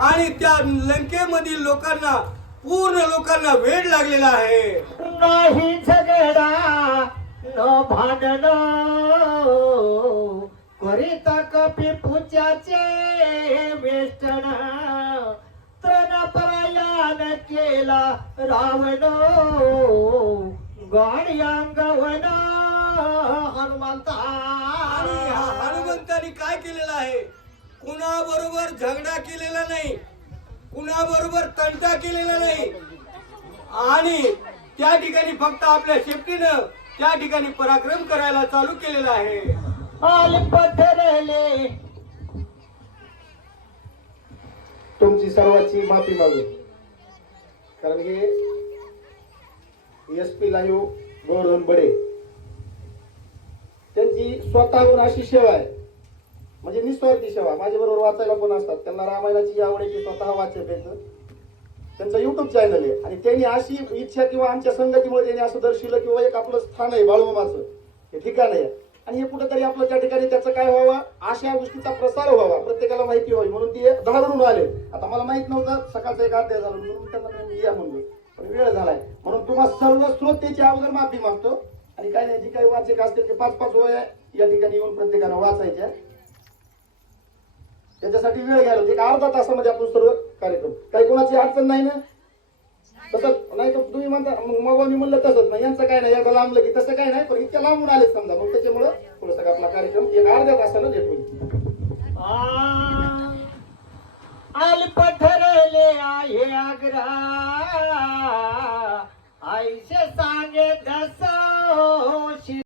आणि त्या लंकेमधील लोकांना पूर्ण लोकांना वेळ लागलेला आहे. नाही झगडा न भांडण. करिता कपी पुच्याचे वेष्टन. तन प्रयाण केला रावण. गाडी अंगवन हनुमंता आणि हा हनुमंतानी काय केलेलं आहे? कुणाबरोबर झगडा केलेला नाही कुणाबरोबर तंटा केलेला नाही. आणि त्या ठिकाणी फक्त आपल्या शेपटीनं त्या ठिकाणी पराक्रम करायला चालू केलेला आहे. आल पथरले तुमची सर्वांची माफी मागू. कारण हे S P live Govardhan Bade. त्यांची स्वतःहून अशी सेवा आहे. म्हणजे निस्वार्थी सेवा. माझ्याबरोबर वाचायला पण असतात. त्यांना रामायणाची आवड आहे की स्वतः वाचत त्यांचं. युट्यूब चॅनल आहे. आणि त्यांनी अशी इच्छा किंवा आमच्या संगतीमुळे त्यांनी असं दर्शवलं किंवा एक आपलं स्थान आहे बाळूमामाचं. हे ठिकाण आहे. आणि हे कुठेतरी आपलं त्या ठिकाणी त्याचं काय व्हावं? अशा गोष्टीचा प्रसार व्हावा. प्रत्येकाला माहिती व्हावी. म्हणून ते दहावरून आले. आता मला माहीत नव्हतं सकाळचा एक अध्याय झाला. म्हणून त्यांना या म्हणलो. पण वेळ झालाय. म्हणून तुम्हाला सर्व श्रोतेची अगोदर माफी मागतो. आणि काय नाही जी काही वाचक असतील ते पाच पाच वया या ठिकाणी येऊन प्रत्येकाला वाचायच्या. त्याच्यासाठी वेळ घ्यायला एक अर्धा तासामध्ये आपण सर्व कार्यक्रम. काही कोणाची अडचण नाही ना? तसंच नाही तर तुम्ही म्हणता मग मग मी म्हणलं तसंच नाही. यांचं काय नाही एकदा लांबलं की तसं काय नाही पण इतक्या लांबून आलेच समजा. मग त्याच्यामुळं थोडस आपला कार्यक्रम एक अर्ध्या तासानं भेट होईल. अल्प पथरले आहे आग्रा आईशे सांगे दसा